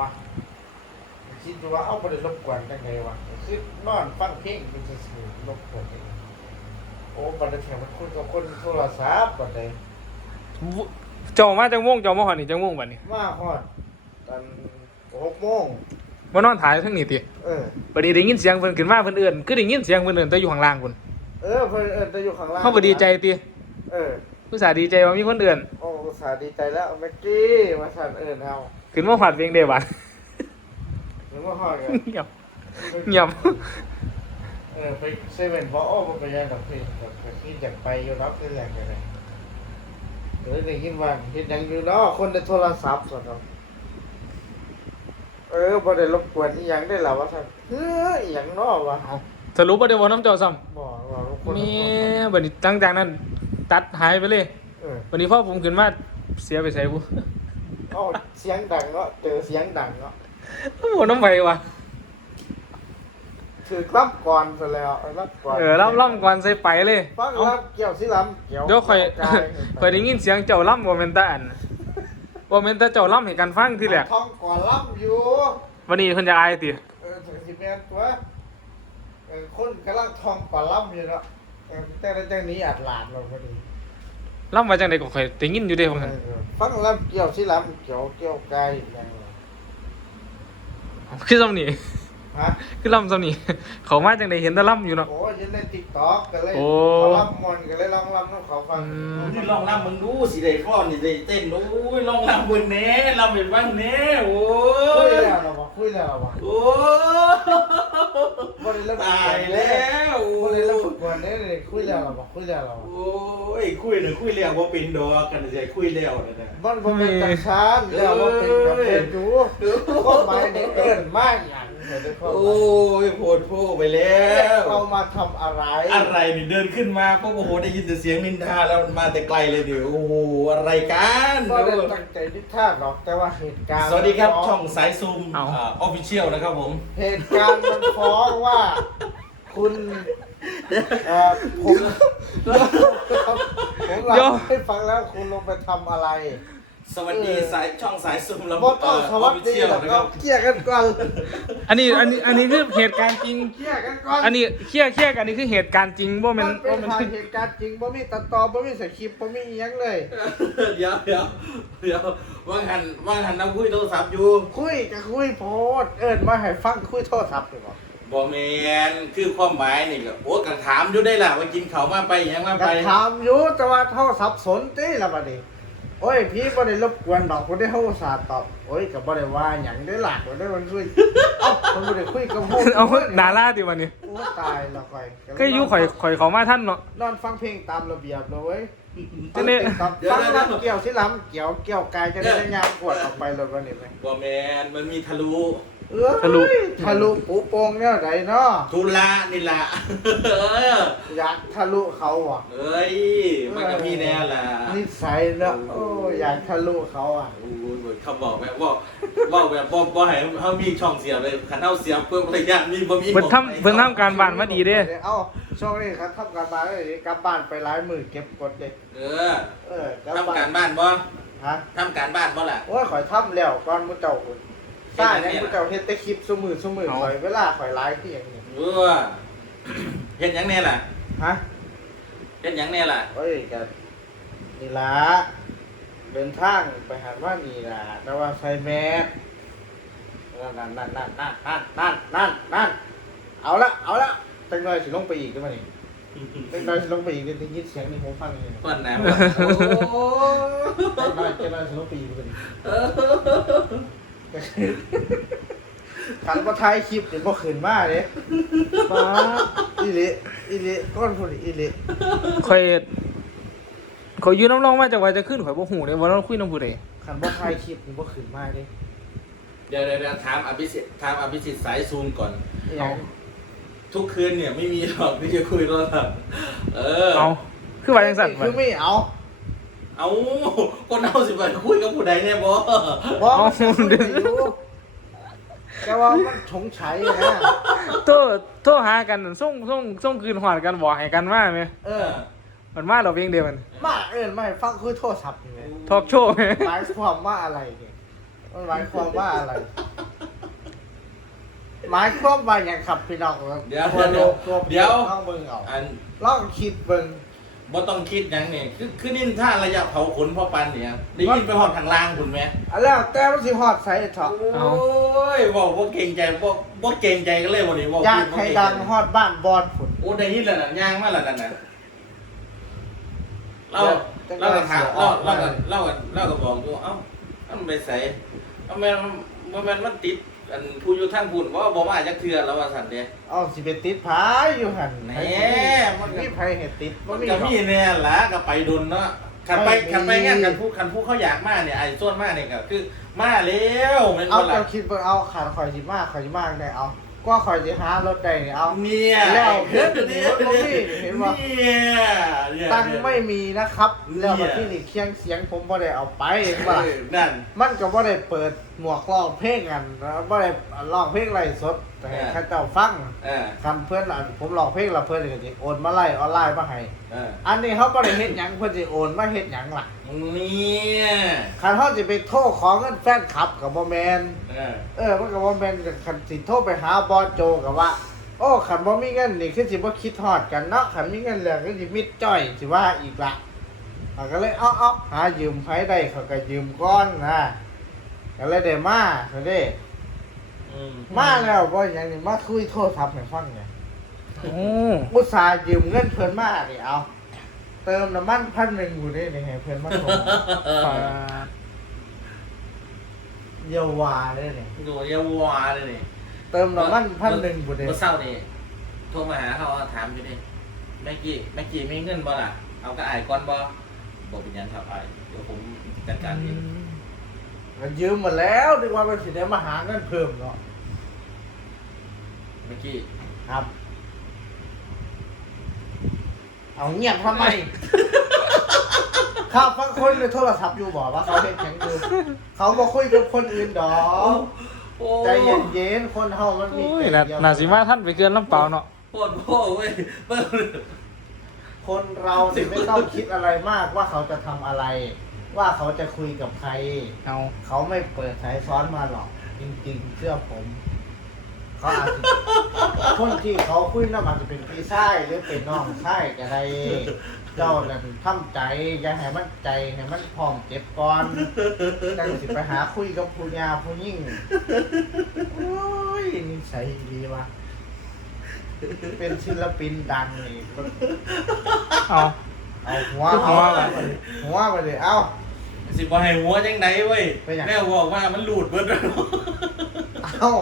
วะคิดดูว่าเอาไปได้รบกวนจังไงวะคือนอนฟังเพลงเป็นซื่อๆรบกวนจังไงโอ้บัดนี้แถมมันคุยกับคนโทรศัพท์บัดนี้เจ้ามาจังม่วงเจ้ามาหอนี่จังม่วงบัดนี้มาฮอดตอนหกโมงมานอนถ่ายทั้งนี้ติเออบัดนี้ได้ยินเสียงเพิ่นขึ้นมาเพิ่นเอิ้นคือได้ยินเสียงเพิ่นเอิ้นแต่อยู่ข้างล่างพุ่นเออเพิ่นเอิ้นจะอยู่ข้างล่างเฮาบ่ดีใจติเออผู้สาห์ดีใจว่ามีคนเอิ้นโอ้อุตส่าห์ดีใจแล้วเมื่อกี้มาสั่นเอิ้นเฮา ขึ้นมาฟัดเพลงได้บัดหรือว่าฮอดกันเงียบเงียบเออไปเซเว่นบ่โอ้บ่ไปยังดอกพี่แบบไปคิดอยากไปอยู่รับคือแรงกันเลยเออได้ยินว่าเฮ็ดหยังอยู่เนาะคนในโทรศัพท์สดเนาะเออบ่ได้รบกวนอีหยังได้ล่ะว่าซั่นเฮ้ออีหยังเนาะวะเอาสรุปบ่ได้บ่น้ำเจ้าซ้ำบ่ว่ารบกวนแม่บัดนี้ตั้งจากนั้น ตัดหายไปเลยเออวันนี้พ่อผมขึ้นมาเสียไปใส่บุ เอ้าเสียงดังเนาะเจอเสียงดังเนาะโอ้น้ำไปว่ะถือรับก่อนซะแล้วเอารับก่อนเออล่ำล่ำก่อนใส่ไปเลยฟังเอารับเกี่ยวสิลำเกี่ยวเดี๋ยวค่อยกายค่อยได้ยินเสียงเจ้าล่ำบ่แม่นตาอันบ่แม่นตาเจ้าล่ำให้กันฟังทีแรกท่องก่อนล่ำอยู่วันนี้เพิ่นจะอายติเออถึงสิแม่นตัวเออคนกำลังท่องก่อนล่ำอยู่เนาะเออแต่ละจังนี้อาจหลาดเราพอดี ล่ำว่าจังไดก็ค่อยได้ยินอยู่เด้ว่าซั่นเออฟังลำเกี่ยวสิลำเกี่ยวเกี่ยวกายอย่างเงี้ยคือซ้ำนี่ ฮะคือล่ำซ้ำนี่เขามาจังไดเห็นแต่ล่ำอยู่เนาะ โอ้ยยันเล่นติ๊กต็อกกันเลยโอ้ เขาล่ำมอนกันเลยล่ำล่ำต้องเขาฟังอืมนี่ลองรำมึงดูสิได้ฟ้อนนี่ได้เต้นโอ้ยลองรำเบิ่งแหน่รำเป็นบ้างแหน่โอ้คุยยแล้วเหรอวะคุยแล้วเหรอวะโอ้บ่ได้เล่นตายแล้วบ่ได้เล่นกวนเนี่ยเลยคุยแล้วเหรอวะคุยแล้วเหรอวะโอ้ยคุยน่ะคุยแล้วบ่เป็นดอกกันสิคุยแล้วนั่นน่ะมันบ่เป็นจังซานแล้วว่าเป็นกับเป็นอยู่คนหมายนี่เอิ้นมาหยังเห็นได้ข้อหโอ้มายยโพดโพไปแล้วเรามาทำอะไรอะไรนี่เดินขึ้นมาปุ๊บโอ้โหได้ยินแต่เสียงนินทาแล้วมาแต่ไกลเลยเดี๋ยวโอ้โหอะไรกันก็ได้ตั้งใจนิทานหรอกแต่ว่าเหตุการณ์สวัสดีครับมันฟ้ช่องสายซูมเอาออฟฟิเชียลนะครับผม เหตุการณ์มันฟ้องว่า คุณเอ่อผมผมหลับให้ฟังแล้วคุณลงไปทำอะไร สวัสดีสายช่องสายซูมแล้วบ่ต้องสวัสดีเชียลหรอกนะคครัรับบเคลียร์กันก่อนอันนี้อันนี้อันนี้คือเหตุการณ์จริงเคลียร์กันก่อนอันนี้เครียดเครียดกันนี่คือเหตุการณ์จริงบ่แม่มันนเป็นบ่แม่ถ่ายนเหตุการณ์จริงบ่มีตัดต่อบ่มีสคริปต์บ่มีอิหยังเลย เดี๋ยวเดี๋ยวเดี๋ยวว่างหันว่างหันนั่งคุยโทรศัพท์อยู่คุยกับคุยโพดเอิ้นมาให้ฟังคุยโทรศัพท์ดีกว่าบอแมนคือความหมายนี่ก็โอ้กันถามอยู่ได้ล่ะว่ากินเขาวมาไปหยังมาก็ไปถามอยู่แต่ว่าโทรศัพท์สนติละบัดนี้ โอ้ยพี่บ่ได้รบกวนดอกบ่ได้เฮาอุตส่าห์ตอบโอ้ยก็บ่ได้ว่าหยังได้หลากบ่ได้มันคุยเอ้ามันบ่ได้คุยกับผมเอาดาราติวันนี้โอ้ตายและข่อยก็อยู่ข่อยข่อยเขามาท่านเนาะนอนฟังเพลงตามระเบียบเลยเว้ยจะเนี่ยฟังลำเกี่ยวสิลำเกี่ยวเกี่ยวกายจะได้ยางกวดออกไปเลยวันนี้ไหมบอแมนมันมีทะลุ เออทะลุ ทะลุปูโป่งเนี่ยไหนเนาะทุละนี่ล่ะเอออยากทะลุเขาอะเอ้ยมันก็มีแน่ล่ะนิสัยเนาะโอ้อยากทะลุเขาอะโอ้ยเขาบอกแบบว่าว่าแบบบ่บ่ให้เฮามีช่องเสียบเลยคันเฮาเสียบเพิ่มระยะมีบ่มีเพิ่นทำเพิ่นทำการบ้านมาดีเด้เอ้าช่วงนี้ครับทำการบ้านเลยกลับบ้านไปหลายมือเก็บกดเด็กเออเออกลับทำบ้าการนบ้านบ่ฮะทำการบ้านบ่ล่ะโอ้ยข่อยทำแล้วก่อนมุเจ้าคุณ ใช่เนี่ยมุเจ้าเฮ็ดแต่คลิปซุมือซุมือเอาข่อยเวลาข่อยไลฟ์ที่อย่างนี้เออเฮ็ดหยังแน่ล่ะฮะเฮ็ดหยังแน่ล่ะเอ้ยกันนี่ละเดินทางไปหาว่านี่ละแต่ว่าใส่แมสนั่นนั่นนั่นนั่นนั่นนั่นนั่นนั่นเอาละเอาละจังเลยสิลงไปอีกได้ไหมนี่จังเลยสิลงไปอีกได้ยินเสียงนี่ผมฟังนี่ก่อนนะโอ้จังเลยจังเลยสิลงไปอีกได้ไหม ขันมาถ่ายคลิปเดี๋ยวบ่ขืนมาเลยมาอีเละอีเละก้อนพูดอีเละข่อยข่อยอยู่น้ำรองมาจากว่าจะขึ้นข่อยบ่ฮู้เด้ว่าเราคุยน้ำผู้ใดขันมาถ่ายคลิปเดี๋ยวบ่ขืนมาเลยเดี๋ยวเดี๋ยวเดี๋ยวถามอภิสิทธิ์ถามอภิสิทธิ์สายซูมก่อนอหย่างทุกคืนเนี่ยไม่มีหรอกที่จะคุยโทรศัพท์เออเอาคือว่าจังซั่นคือไม่เอา เอาคนเอาสิไปคุยกับผู้ใดเนี่ยบ่เพราะมันคุยไม่อยู่แต่ว่ามันชงชัยนะโทรโทรหากันส่งส่งส่งคืนหอดกันบอกให้กันมาแม่เออ มันมาเราเพียงเดียวมันมาเอินไม่ฟังคุยโทรศัพท์นี่ไงทอล์กโชว์แม่หมายความว่าอะไรเนี่ยมันหมายความว่าอะไร หมายความว่าอย่างขับพี่น้องเดี๋ยวตัวเดี๋ยวตัวเดี๋ยวลองเบิ่งเอาอันลองคิดเบิ่ง บ่ต้องคิดหยังนี่คือคือนินท่าระยะเผาขนพ่อปันเนี่ยได้ยินไปหอดทางล่างคุณไหมอันแล้วแต่มันสิฮอดใส่เถาะโอ้ยบอกว่าเก่งใจบ่บ่เก่งใจกันเลยวันนี้บอกอยากให้ดังฮอดบ้านบอนฝุ่น โอ้ได้ยินแล้วน่ะย่างมาแล้วนั่นน่ะเราจะเราก็ถามเสีเรายออกเราก็มาเราก็เราก็บอกอยู่เอ้ามันไปใส่เอาแม่นมันมันมันติด อันผู้อยู่ทางพุ่นว่าบ่มาจักเทื่อแล้วว่าซั่นเด้เอาสิไปติดผายอยู่หั่นแหมมันมีไผเฮ็ดติดมับ่นมีก็หรอก มีแน่ล่ะก็ไปดุนเนาะคันไปไม่มีคันไปงานกันผู้คันผู้เขาอยากมาเนี่ยไอ้ส่วนมากเนี่ยก็คือมาแล้วแม่นเอาบ่ล่ะ เจ้าคิดเบิ่งเอาขาดข่อยสิมากข่อยสิมากได้เอา ก็ข่อยสิหารถได้นี่เอาเนี่ยแล้วเห็เห็นนเห็เห็นนบ่เห็มีนเห็นบ่เนี่ยตังค์ไม่มีนะครับเนี่ยแล้วมาที่นี่เคียงเสียงผมบ่ได้เอาไปเห็นบ่ล่ะเออนั่นมันก็บ่ได้เปิดหมวกร้องเพลงกันแล้วบ่ได้ร้องเพลงไล่สดแต่ให้เออเขาเจ้าฟังเออคันเพิ่นอะผมร้องเพลงแล้วเพิ่นก็สิโอนมาไล่ออนไลน์มาให้เอออันนี้เขาบ่ได้เฮ็ดหยังเพิ่นสิโอนมาเฮ็ดหยังล่ะ เนี่ยคันเฮาสิไปโทรขอเงินแฟนคลับก็บ่แม่นเออเออมันก็บ่แม่นคันสิโทรไปหาบอสโจก็ว่า โอ้คันบ่มีเงินนี่คือสิบ่คิดฮอดกันเนาะคันมีเงินเหลือก็สิมิดจ้อยสิว่าอีกละเขาก็เลยเอาเอาหายืมไผได้เขาก็ยืมก้อนนะก็เลยได้มาเขาได้อืมมาแล้วบ่หยังนี่มาคุยโทรศัพท์ให้ฟังเนี่ยโอ้อุตส่าห์ยืมเงินเพิ่นมานี่เอา เติมน้ำมันพันหนึ่งอยู่นี่นี่ให้เพิ่นมาส่งปาดเยาวาเลยนี่ดูเยาวาเลยนี่เติมน้ำมันพันหนึ่งบุเดเมื่อเช้านี่โทรมาหาเขาถามอยู่นี่แม่กี้แม่กี้มีเงินบ่ล่ะ เอากระอายก่อนบ่บอกเป็นหยันครับไอ้ายเดี๋ยวผมจัดการเองมันยืมมาแล้วนึกว่ามันสิได้มาหาเงินเพิ่มเนาะแม่กี้ครับ เอาเงียบทำไม ครับบางคนในโทรศัพท์อยู่บอกว่าเขาเห็นแข็งอยู่เขาบอกคุยกับคนอื่นดอกโอ้ใจเย็นๆคนเฮามันมีโอ้ยแต่น่าเดียวน่าสิมาท่านไปเกินลำเปล่าเนาะปวดโพ่เว้ยเปิ้ลคนเราเนี่ยไม่ต้องคิดอะไรมากว่าเขาจะทำอะไร ว่าเขาจะคุยกับใคร เอาเขาไม่เปิดสายซ้อนมาหรอก จริง ๆ เชื่อผม เขาอาจจะคนที่เขาคุยน่าอาจจะเป็นพี่ชายหรือเป็นน้องชายก็ได้เจ้านั่นทำใจอย่าให้มันใจให้มันพร้อมเจ็บก่อนจังสิไปหาคุยกับผู้ยาผู้ยิ่งโอ้ยนิสัยดีว่ะเป็นศิลปินดังนี่เอาเอาหัวหัเอาวหัวไปเลยเอาสิบ่ให้หัวจังไดเว้ยไปหยังแม่บอกว่ามันหลุดเบิดแล้วเอา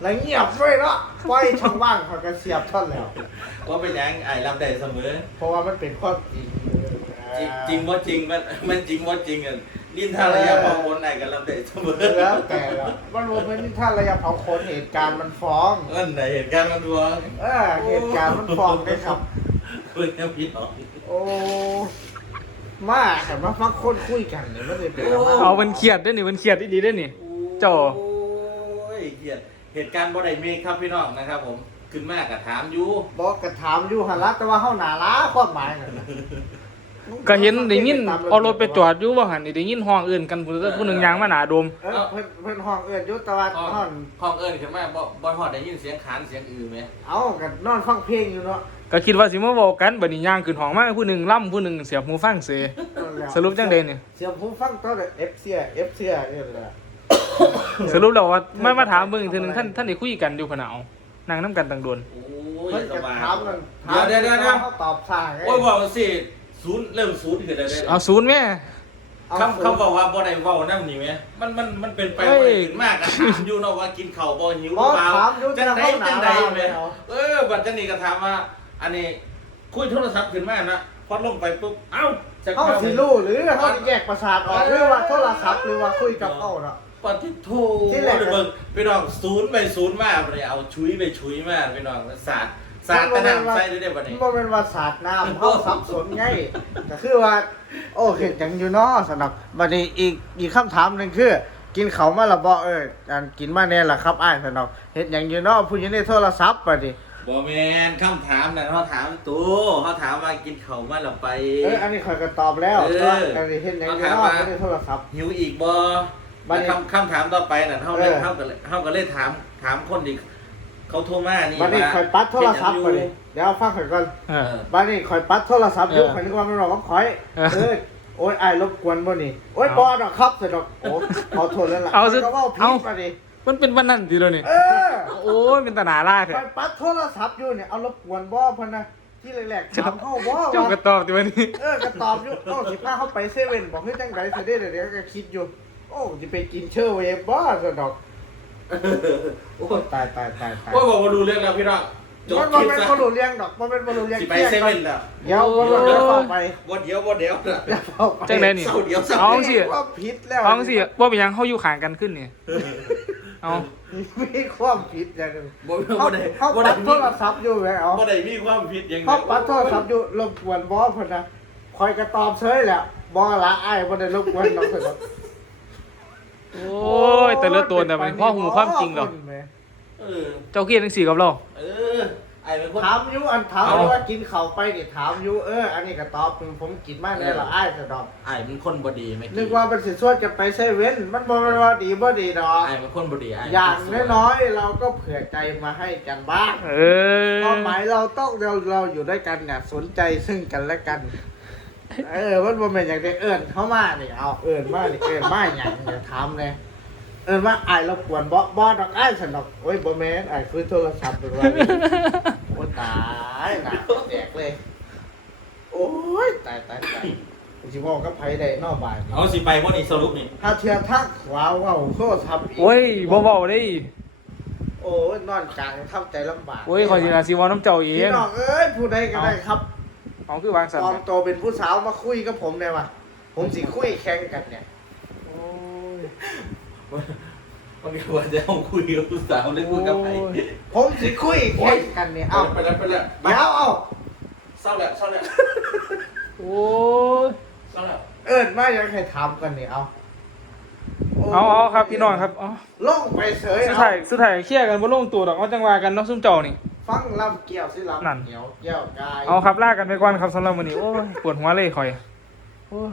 แล้วเงียบด้วยเนาะปล่อยช่องว่างเขาก็เสียบท่อนแล้ว ว่าเป็นหยังไอ้รับได้เสมอ เพราะว่ามันเป็นความจริงจริงจริงว่าจริงมันมันจริงว่าจริงอะนินทาระยะพอคนไหนกันรับได้เสมอแล้วแต่ละมันรวมเป็นนิท่านระยะเผาขนเหตุการณ์มันฟ้อง เอิ้นไหนเหตุการณ์มันดวงเออเหตุการณ์มันฟ้องเลยครับ เพื่อนพี่น้องโอ้มาแต่มาฟังคนคุยกันเนี่ยมันเลยเป็นอะไรเอามันเครียดได้อนี่มันเครียดดีๆได้อนี่เจ้าโอ้ยเกียด เหตุการณ์บ่ได้เมฆครับพี่น้องนะครับ ผมขึ้นมากกับถามอยู่บอกกระถามอยู่หันละแต่ว่าเฮาหนาล้าความหมายนั่นน่ะก็เห็นได้ยินเอารถไปจอดอยู่ว่าหันนี่ได้ยินห้องอื่นกันผู้ผู้หนึ่งยางมาหนาโดม เออเพิ่นเพิ่นห้องเอื้อนอยู่แต่ว่าห้องห้องห้องเอิญขึ้นมาบ่บ่ฮอดได้ยินเสียงขานเสียงอือไหมเอากันนอนฟังเพลงอยู่เนาะก็คิดว่าสิมาบอกกันบัดนี้ย่างขึ้นห้องมาผู้หนึ่งล่ำผู้หนึ่งเสียบหูฟังเสยนั่นแหละสรุปจังไดเนี่ยเสียงผมฟังตอนเอฟเสียเอฟเสียนี่แหละ สรุปแล้วว่าไม่มาถามเบิ่งอีกทีหนึงท่านท่านได้คุยกันอยู่พะนะเอานั่งน้ำกันต่างโดน โอ้ยเพิ่นสจะบายถามนั่นเดี๋ยวเดี๋ยวเดี๋ยวเดี๋ยวเขาตอบซ่าไงโอ้ยบอกมาสิศูนย์เริ่มศูนย์ขึ้นแล้วเด้อเอาศูนย์แม่เอาคำคำบอกว่าบ่ได้เว้านั่นนี่ไหมมันมันมันเป็นไปเอ้บ่ยได้ขึ้นมากอะถามอยู่เนาะว่ากินข้าวบ่หิวหอ๋รืออเปล่าถามอยู่จังไดจะเข้าหนาจังไดบ้านแม่แล้วเออบัดจังนี้ก็ถามว่า อันนี้คุยโทรศัพท์ขึ้นมานะพอลงไปปุ๊บเอ้าจะเขาสิรู้หรือเขาจะแยกประสาทออกหรือว่าโทรศัพท์หรือว่าคุยกับเขาเนาะ ปฏิโทที่แหละเบิ่งพี่น้องศูนย์ไปศูนย์มาบ่ได้เอาชุยไปชุยมาพี่น้องศาสตร์ศาสตร์ตะนำใส่ได้ได้บัดนี้มันเป็นว่าศาสตร์น้ำเขาสับสนไงก็คือว่า โอ้เห็นจังอยู่เนาะสำหรับบัดนี้อีกอีกคำถามหนึ่งคือ กินเขาวมาและบ่เอออันกินมาแน่ล่ะครับอ้ายสำหรับเห็นอย่างอยู่เนาะผู้หญิงในโทรศัพท์บัดนี้บ่แม่นคำถามน่ะเขาถามตัวเขาถามว่ากินข้าวมาแล้วไปเอออันนี้ข่อยก็ตอบแล้วเออว่าอันนี้เห็นอย่างอยู่เนาะเขาถามว่าไม่ได้โทรศัพท์หิวอีกบ่ บัดแล้วนี้ คำคำถามต่อไปน่ะเฮาเลยเออ เฮาก็เลยเฮาก็เลยถามถามคนที่เขาโทรมานี่บัดนี้ว่าคอยปัดโทรศัพท์เฮ็ก่อนดหดิยังอยู่เดี๋ยวเอาฟังข่อยก่อนเอเออ อ บัดนี้คอยปัดโทรศัพท์อยู่เออข่อยนึกว่ามันบอกว่าข่อยเออเออโอ้ยไอ้ายรบกวนบ่นี่โอ้ยเอาบอดอกครับเสร็จดอกโอ้ขอโทษแล้วล่ะเอาสิก็ว่าผิเอาดมาดิมันเป็นวันนั้นทีเดียวนี่เออ โอ้ยเป็นตาหนาลากเลไปยปัดโทรศัพท์อยู่เนี่ยเอารบกวนบ่เพิ่นนะที่แรกๆถามเข้าบ่เจ้ากระว่าตอบทีวันนี้ เออก็ตอบอยู่โอ้สิพาเข้าไปเซเว่นบอกให้จังได๋สิได้เดี๋ยวก็คิดอยู่ โอ้สิไปกินเชอร์เวฟบ่ซะดอกโอ้ตายตายตายตายโอ้ยบอกมาดูเรื่องแล้วพี่น้องจบมันคบ่ลิปเป็นซะบ่รู้เรื่องดอกบ่เป็นบ่รู้เรื่องสิไปเซเว่นแล้ว เดี๋ยวบ่รู้เรื่องเข้าไปบ่เดี๋ยวบ่เดี๋ยวน่ะเดี๋ยวเข้าไปจังไดนี่ เศร้าเดี๋ยวเศร้าเอาสิความผิดแล้วเอาสิว่าเป็นหยังเขาอยู่ข้างกันขึ้นนี่เอามีความผิดอย่างนึงบ่เขาบ่ได้เขาบ่ปัได้ดโทรศัพท์อยู่แหมเอาบ่ได้มีความผิดหยังเขาปัดโทรศัพท์อยู่รบกวนบ่เพิ่นนะคอยกระตอบเฉยแหละบ่ละอ้ายบ่ได้รบกวนดอกเพิ่นดอก โอ้ย แต่ละตัวแต่เป็นพ่อหูความจริงหรอกเออ เจ้าเกียรติทั้งสี่กับเรา เออ ไอ้เป็นคนถามอยู่อันถามเอาว่ากินข้าวไปนี่ถามอยู่เออ อันนี้ก็ตอบผมกินมาแล้วล่ะอ้ายจะตอบไอ้เป็นคนบ่ดีไหมนึกว่าเป็นสิชวนจะไปเซเว่นมันบ่แม่นว่าดีบ่ดีดอกไอ้เป็นคนบ่ดีไอ้อย่างน้อยๆเราก็เผื่อใจมาให้กันบ้างเออความหมายเราต้องเราเราอยู่ด้วยกันเนี่ยสนใจซึ่งกันและกัน เออมันบ่แม่นอย่างเด็กเอิ้นเข้ามานี่เอาเอิ้นมานี่เอิ้นมาหยังเนี่ยถามเลยเอิ้นว่าอ้ายรบกวนบ่บ่ดอกอ้ายสนดอกโอ้ยบ่แม่นอ้ายคุยโทรศัพท์เป็นว่าโอ้ตายหนักแตกเลย โอ้ยตายตายตายสิบอกกับไผได้นอกบ้านนี่เอาสิไปบ่นี่สรุปนี่ถ้าเทียทักขวาเว่าโทรศัพท์อีกโอ้ยบ่เบาได้โอ้ยนอนกลางทำใจลำบากโอ้ยขอสินาสิเวาน้ำเจ้าเอพี่ง น้องเอ้ยผู้ใดก็ได้ครับ เอาคือวางสันปลอมตัวเป็นผู้สาวมาคุยกับผมได้ปะผมสิคุยแข่งกันเนี่ย โอ้ย มันก็ว่าจะเอาคุยกับผู้สาวหรือคุยกับใครผมสิคุยแข่งกันเนี่ยเอาไปแล้วไปแล้วไปเดี๋ยวเอาเศร้าแล้วเศร้าแล้วโอ้ย เศร้าแล้วเอิญมาอยากให้ถามกันเนี่ยเอาโเอาเอาครับพี่น้องครับเอาลงไปเสยสุดเอาท้ายสุดท้ายเคลียร์กันบ่ลงตัวดอกเอาจังหวะกันเนาะซุ่มเจ้านี่ ฟังลำเกี่ยวสิลนั่นำเกี่ยวเกี่ยวกาย เอาครับลากันไปก่อนครับสำหรับมื้อนี้โอ้ยปวดหัวเลยข่อยโอ้ย